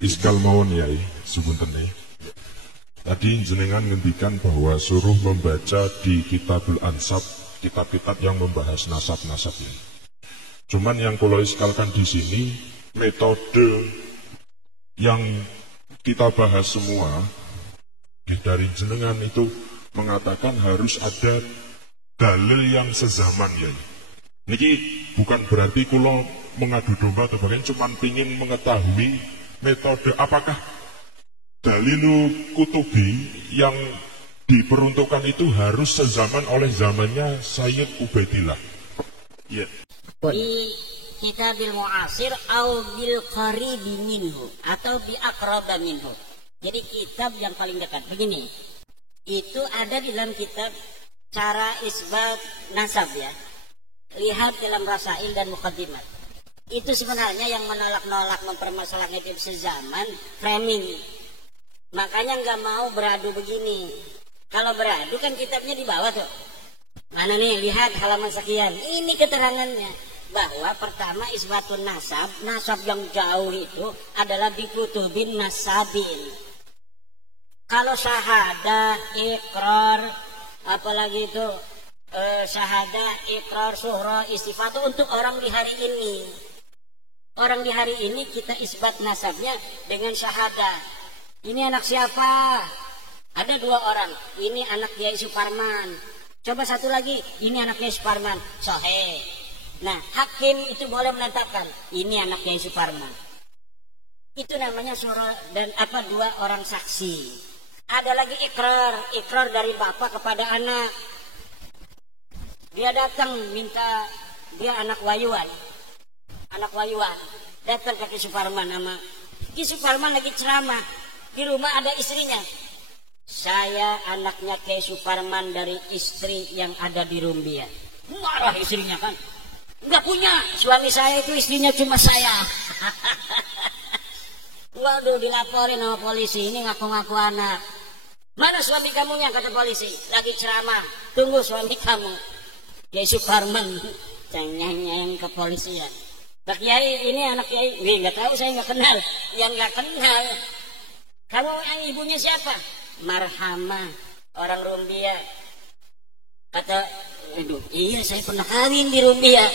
Iskal mawon yai, sepunten nih. Tadi jenengan ngendikan bahwa suruh membaca di Kitabul Ansab, kitab-kitab yang membahas nasab-nasab ini. Cuman yang kalau iskalkan di sini, metode yang kita bahas semua dari jenengan itu mengatakan harus ada dalil yang sezaman ya. Niki bukan berarti kulo mengadu domba atau bagian, cuman pingin mengetahui metode apakah dalilu kutubi yang diperuntukkan itu harus sezaman oleh zamannya Sayyid Ubaidillah. Ya. Di kitabil mu'asir au bil qaribi minhu atau bi aqraba minhu. Jadi kitab yang paling dekat begini. Itu ada di dalam kitab cara isbat nasab ya. Lihat dalam Rasail dan Muqaddimat. Itu sebenarnya yang menolak-nolak mempermasalahkan itu sezaman framing. Makanya nggak mau beradu begini. Kalau beradu kan kitabnya di bawah tuh. Mana nih, lihat halaman sekian. Ini keterangannya bahwa pertama isbatun nasab, nasab yang jauh itu adalah bikutubin nasabin. Kalau syahadah, ikrar, apalagi itu syahadah, ikrar, suhra, istifadah untuk orang di hari ini. Orang di hari ini kita isbat nasabnya dengan syahadah. Ini anak siapa? Ada 2 orang. Ini anak Kiai Suparman. Coba satu lagi. Ini anak Kiai Suparman. Sahih. Nah, hakim itu boleh menetapkan. Ini anak Kiai Suparman. Itu namanya surah dan 2 orang saksi. Ada lagi ikrar. Ikrar dari bapak kepada anak. Dia datang minta, dia anak wayuan. Anak wayuan. Datang ke Kiai Suparman nama. Kiai Suparman lagi ceramah. Di rumah ada istrinya. Saya anaknya Kiai Suparman dari istri yang ada di Rumbia. Marah istrinya kan. Enggak punya. Suami saya itu istrinya cuma saya. Waduh, dilaporin sama polisi. Ini ngaku-ngaku anak. Mana suami kamunya, kata polisi. Lagi ceramah. Tunggu suami kamu. Kiai Suparman. Cengeng ke polisi ya. Pak Kiai, ini anak Kiai. Wih, nggak tahu, saya nggak kenal. Yang nggak kenal. Kamu yang ibunya siapa? Marhamah, orang Rumbia. Kata, aduh, iya saya pernah kawin di Rumbia.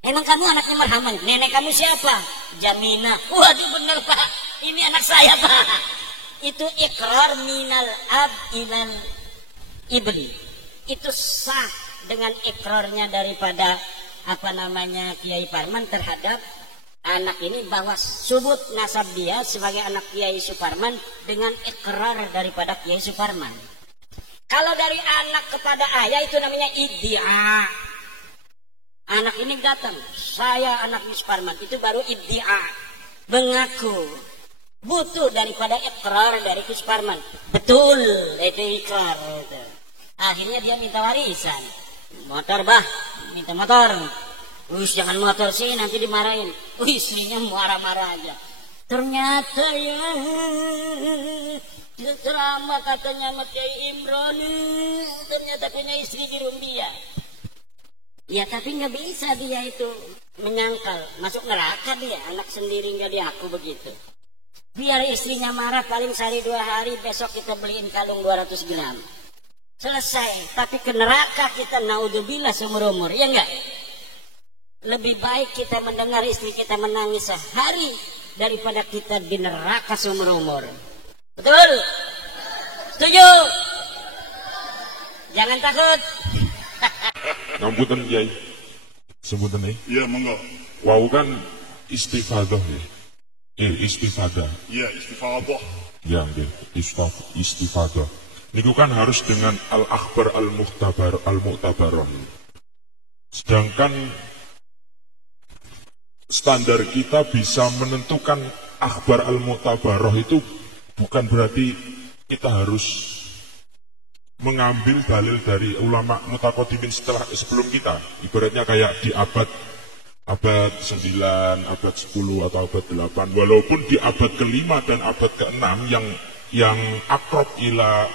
Emang kamu anaknya Marhamah? Nenek kamu siapa? Jamina. Waduh, bener Pak. Ini anak saya Pak. Itu ikrar minal ab ilal ibni. Itu sah dengan ikrarnya daripada Kiai Parman terhadap anak ini, bahwa subut nasab dia sebagai anak Kiai Suparman dengan ikrar daripada Kiai Suparman. Kalau dari anak kepada ayah itu namanya iddia. Anak ini datang, saya anak Kiai Suparman, itu baru iddia, mengaku. Butuh daripada ikrar dari Kiai Suparman. Betul, itu ikrar itu. Akhirnya dia minta warisan. Motor bah, minta motor. Jangan motor sih, nanti dimarahin. Istrinya marah-marah aja. Ternyata ya, ceramah katanya sama Kiai Imron, ternyata punya istri di Rumbia. Ya tapi nggak bisa dia itu menyangkal, masuk neraka dia, anak sendiri nggak diaku begitu. Biar istrinya marah, paling sehari 2 hari, besok kita beliin kalung 200 gram. Selesai, tapi ke neraka kita naudzubillah seumur umur, ya enggak? Lebih baik kita mendengar istri kita menangis sehari daripada kita di neraka seumur umur. Betul? Setuju? Jangan takut. Ngapunten Kiai. Sebutan nih. Iya, monggo. Wau kan istifadah ya. Istifadah. Iya, istifadah. Ya, istifadah. Niku kan harus dengan al-akhbar al-mu'tabarah. Sedangkan standar kita bisa menentukan akhbar al-mu'tabarah itu bukan berarti kita harus mengambil dalil dari ulama mutaqaddimin sebelum kita. Ibaratnya kayak di abad 9, abad 10 atau abad 8. Walaupun di abad ke-5 dan abad ke-6 yang akrab ila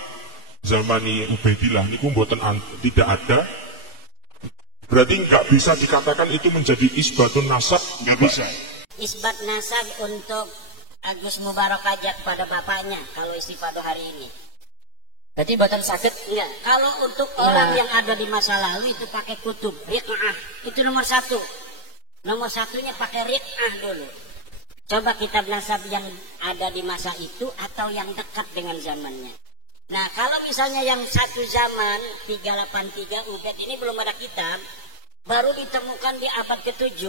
zamani Ubaidillah niku mboten tidak ada. Berarti nggak bisa dikatakan itu menjadi isbatun nasab, nggak bisa. Isbat nasab untuk Agus Mubarak aja kepada bapaknya kalau istifadah hari ini. Berarti buatan sakit enggak. Kalau untuk orang yang ada di masa lalu itu pakai kutub, riq'ah. Itu nomor satu. Nomor satunya pakai riq'ah dulu. Coba kitab nasab yang ada di masa itu atau yang dekat dengan zamannya. Nah kalau misalnya yang satu zaman 383 Ubed ini belum ada kitab, baru ditemukan di abad ke-7.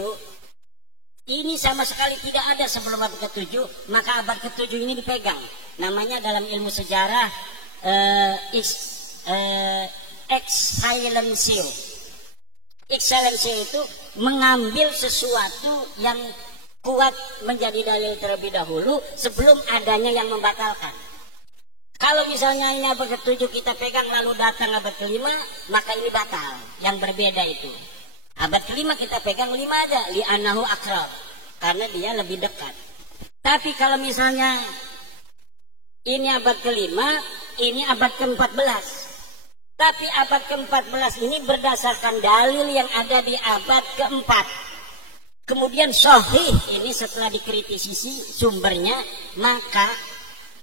Ini sama sekali tidak ada sebelum abad ke-7, maka abad ke-7 ini dipegang. Namanya dalam ilmu sejarah excellencio. Excellencio itu mengambil sesuatu yang kuat menjadi dalil terlebih dahulu sebelum adanya yang membatalkan. Kalau misalnya ini abad ke-7 kita pegang lalu datang abad ke-5, maka ini batal. Yang berbeda itu. Abad ke-5 kita pegang 5 aja, li'anahu akrab, karena dia lebih dekat. Tapi kalau misalnya ini abad ke-5, ini abad ke-14. Tapi abad ke-14 ini berdasarkan dalil yang ada di abad ke-4. Kemudian sahih ini setelah dikritisi sumbernya, maka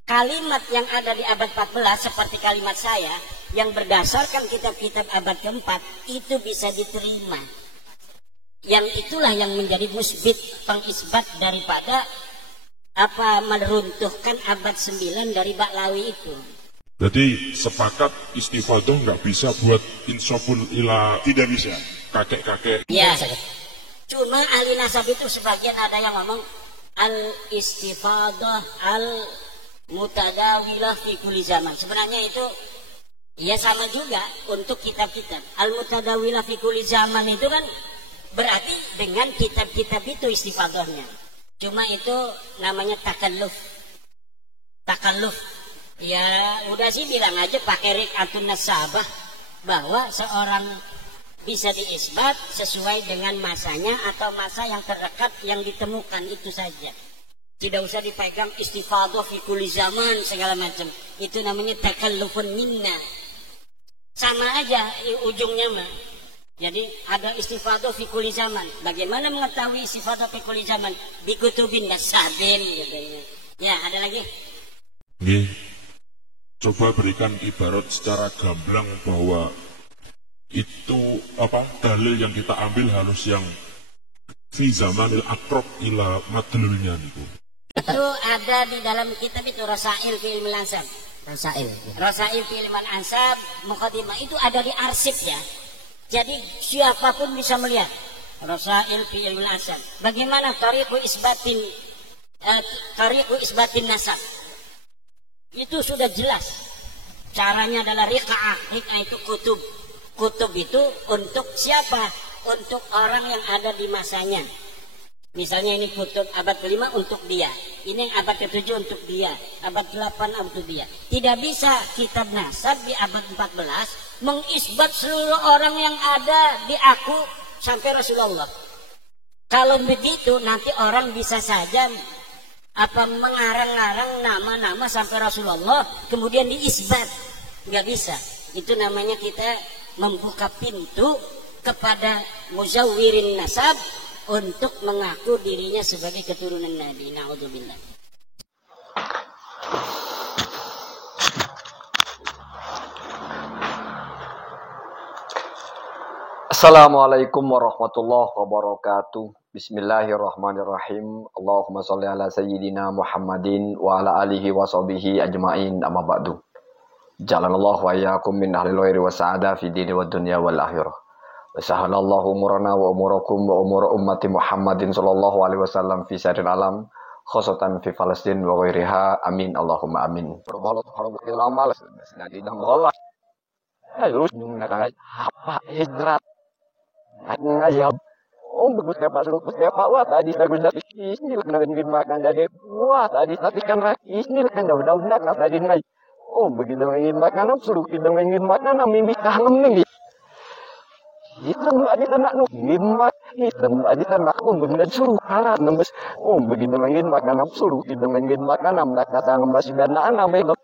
kalimat yang ada di abad 14 seperti kalimat saya yang berdasarkan kitab-kitab abad ke-4 itu bisa diterima. Yang itulah yang menjadi musbit, pengisbat daripada meruntuhkan abad 9 dari Baklawi itu. Jadi sepakat istifadah nggak bisa buat insaful ila, Tidak bisa. kakek-kakek. Ya, cuma ahli nasab itu sebagian ada yang ngomong al-istifadah al-mutadawilah fi kulli zaman. Sebenarnya itu ya sama juga untuk kitab-kitab. Al-mutadawilah fi kulli zaman itu kan berarti dengan kitab-kitab itu istifadahnya. Cuma itu namanya takalluf. Ya udah sih bilang aja pakai rik'atun nasabah bahwa seorang bisa diisbat sesuai dengan masanya atau masa yang terdekat yang ditemukan, itu saja. Tidak usah dipegang istifadah fi kulli zaman segala macam. Itu namanya takallufun minna. Sama aja ujungnya mah. Jadi ada istifadah fi kulli zaman. Bagaimana mengetahui istifadah fi kulli zaman? Bi kutubin nasabin katanya. Ya, ada lagi? Nggih. Coba berikan ibarat secara gamblang bahwa itu dalil yang kita ambil harus yang fi zamanil akrab ila madlulnya niku. Itu ada di dalam kitab itu Rasail fi Ilmil Ansab. Rasail fi Ilmil Ansab muqaddimah itu ada di arsip ya. Jadi siapapun bisa melihat Rasail fi Ilmil Ansab. Bagaimana tariqu isbatin nasab. Itu sudah jelas. Caranya adalah riqa'ah. Riqa'ah itu kutub. Kutub itu untuk siapa? Untuk orang yang ada di masanya. Misalnya ini kutub abad ke-5 untuk dia. Ini yang abad ke-7 untuk dia. Abad ke-8 untuk dia. Tidak bisa kitab nasab di abad 14 mengisbat seluruh orang yang ada di aku sampai Rasulullah. Kalau begitu nanti orang bisa saja mengarang-arang nama-nama sampai Rasulullah kemudian diisbat. Nggak bisa. Itu namanya kita membuka pintu kepada muzawwirin nasab untuk mengaku dirinya sebagai keturunan Nabi. Na'udzubillah. Assalamualaikum warahmatullahi wabarakatuh. Bismillahirrahmanirrahim. Allahumma sholli ala sayyidina Muhammadin wa ala alihi wa sahbihi ajmain, amma ba'du. Jalanallahu wa iyyakum min ahli khairi wa sa'ada fi dini wa dunya wal akhirah. Wa sahalallahu umurana wa umurakum wa umur ummati Muhammadin sallallahu alaihi wasallam fi sairil alam, khosatan fi Palestin wa ghairiha. Amin Allahumma amin. Berbalot harus ilamal sedang bola. Ayo nak apa hijrat. Ngajab. Begus dapat lupus dapat wah tadi saya guna ini dengan makan dari wah tadi tapi kan ini kan daun nak tadi naik. Begitu ingin makan suruh kita ingin makan mimpi kangen nih. Itu ada nak ngimat itu ada nak begitu suruh kalah nembus. Begitu ingin makan suruh kita ingin makan nak kata masih benar namanya.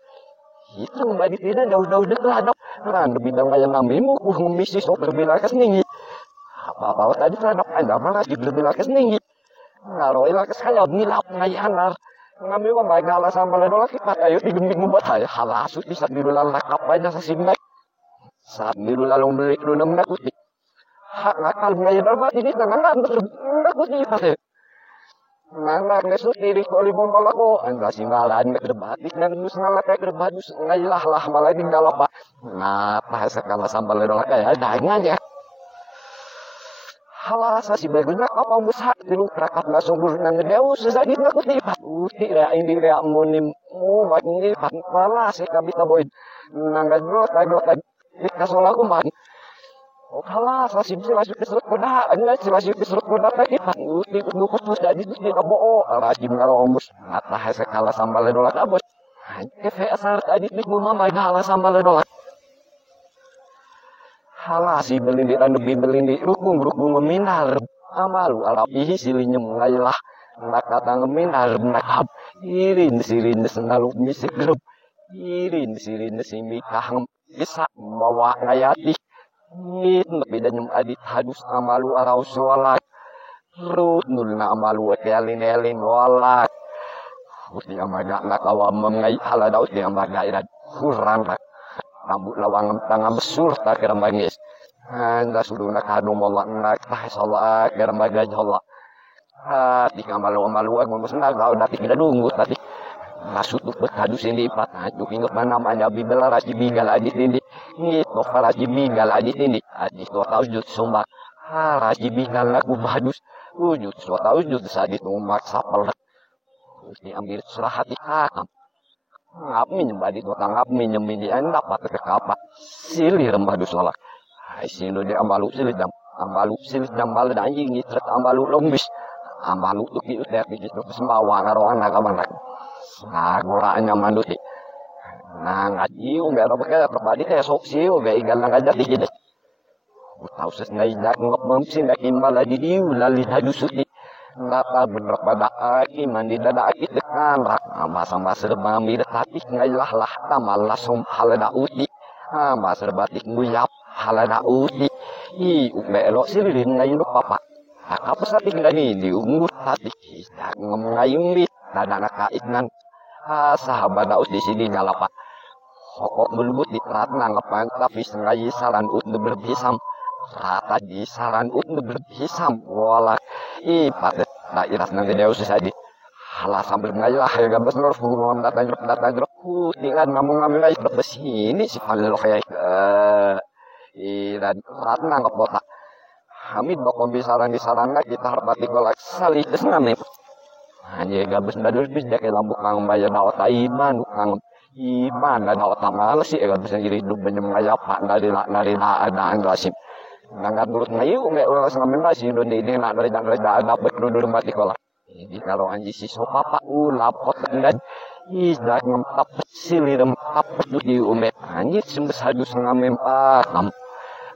Itu mbak tidak daun dekat kan bidang kayak namimu misi sopir bilakas nih. Apa tadi anak anda malah jadi bilakas nih. Ngaroy lakas kayak nilap ngayanar. Ngambil pembagala sama ledola kita kayu digembing membuat saya halasut di saat dirulang lakap aja sa simnek. Saat dirulang beli kerunam nakuti. Hak ngakal ngaya darbat ini tangan nakuti saya. Nganak nesut diri ko libong palako. Ang kasingalaan na kerbatik na nus ngalakay kerbadus ngailah lah malah tinggal apa. Nah, sekala sambal ledola kaya dagangnya. Halasa si bagusnya apa besar tilu prakap na sungguh nang deus sesagit na kutipat. Uti rea indi rea monim mo bagni pat pala si kabita boy nang gadro tagro tag kasola ko man. O halasa si sila kesrut kuda anya sila kesrut kuda tadi pat uti nukut mo jadi di kaboo rajim ngaro omus ngata sekala sambal dola kabos. Kefe asar tadi nik mo mama hala sambal dola. Halasi belindiran lebih belindi rukung meminal amalu alapihi silinya mulailah nakata ngeminal nakab irin sirin senalu misik grup irin sirin simikah bisa bawa ngayati ngit lebih dan adit hadus amalu arau sholat rut nulna amalu elin walat uti amaga nakawam mengai haladaut di amaga irat kurang rambut lawang tangan besur tak kira bangis. Anda suruh nak hadu molak nak tah salat kira bagaj Allah. Di kamalu aku musnah kau nanti kita nunggu tadi. Masuk tu berhadu sini pat. Juk ingat mana namanya bibel raji bigal adit ini. Ni to raji bigal adit ini. Adit to tahu jut sumbak. Raji bigal aku badus. Jut to tahu jut sadit umak sapal. Ini ambil surah hati kakam. Ngap minjem di ngap minjem di dapat ke kapak silih rembah du solak ai silo de ambalu silih dam bal da anjing ngitret ambalu lombis ambalu tu ki utek di situ sembawa ngaro anak kabanak nah goranya manduti nah ngaji umbe ro beke terbadi teh sok si umbe igal nang aja di jede utau ses ngai dak ngop memsin dak imbal di diu lali hadusuti nata bener pada aki mandi dada aki dekan rak sama serba mirip tapi ngailah lah tamalah som halada uti sama serbatik nguyap halada uti i umelo silin ngayu papa apa sati ngani di umur hati ngomongayung di dada nakaitnan sahabat daud di sini nyalapa hokok belubut di ratna ngapang tapi sengaja saran ut berbisam rata di saran ut berbisam wala i pada daerah nang deus sadi halah sambil ngalah ya gabas nur fungom datang tinggal ngomong ngambil aja besi ini si halil kayak dan ratna ngapota Hamid bakom bisaran kita harpati kolak salih kesname hanya gabas dadur bis dake lambuk kang bayar daot iman kang iman dan daot males sih gabas ngiri hidup benyem ngayap dari ada rasim nangkat nurut ngayu nggak ulas ngamen masih udah ini nak dari dapat duduk mati kolak jadi kalau anji si sopapa lapot dan izak ngempap silir ngempap di umet anjir sembes hadus ngamen pakam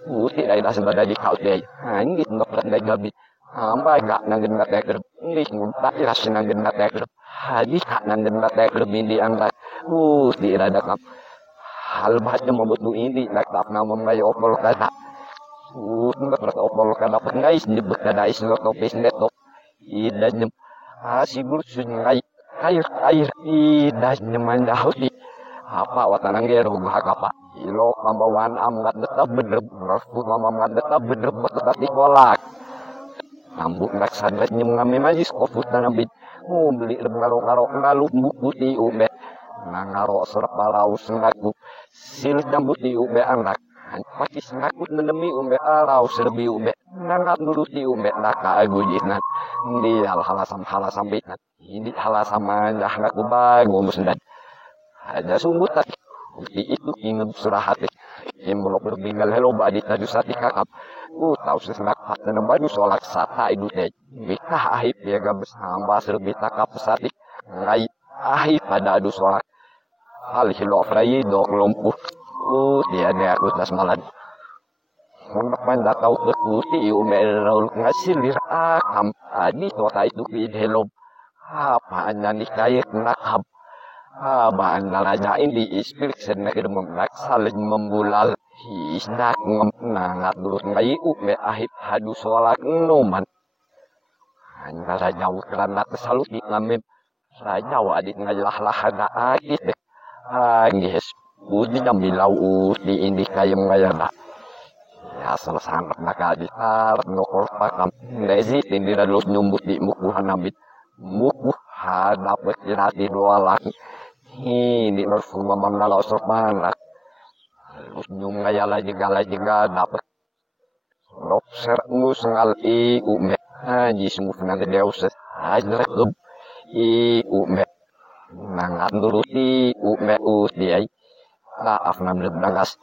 uti dari dasar dari kau deh anjir nggak dari gabi hamba gak nanggen nggak teker ini ngumpat irasin nanggen nggak teker hadis kak nanggen nggak teker bindi angkat di rada kam hal baca membutuh ini nak tak nama mengayu opol kata nggak berarti opol kada penggais nyebut kada isno topis netok ida nyem asibur sungai air ida nyeman dahuti apa watanang gero apa ilo pembawaan amgat tetap bener rasul amgat tetap bener tetap dikolak rambut nak sadar nyem ngame majis kofut tanabit beli ngaro ngalu buti ube ngaro serpa raus ngaku sil jambut di ube anak pasti sengakut menemi umbe arau serbi umbe nangkat nuruti umbe naka agujinan di halasam bitnat ini halasam aja ngaku bagus dan ada sungguh tadi di itu ingin surah hati yang belum berbinggal hello badit tadi sati kakap tahu sesenak hati nembadu sholat sata itu teh bika ahib ya gabes hamba serbi takap sati ngai ahib pada adu sholat hal hilo frayi dok lumpuh dia aku tas malan Mendapat tahu terputi umerol ngasilir akam adi tota itu kidelom apa anda nikah nakab apa anda rajain di ispir senegir memlak saling membulal hisnak ngangat durut ngai ume ahib hadu sholat noman anda raja kerana kesalut di ngamim Raja wadit ngalah-lahan na agis. Agis. Udi na milaw di indi kayong ngayon na. Asal sangat nakadisar nokor pakam lezi hindi na los nyumbut di mukuhan nabit mukuhan dapat jinati dua laki hindi na sumamam na lausok mana los nyum ngayala juga dapat dokser ngus ngal I ume haji semus nang deus haji lub I ume nangat nuruti ume diai maaf nam lebdangas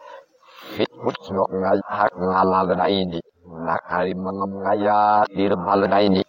Fitput semua hak ngalal na ini. Nakari mengaya di rebal na ini.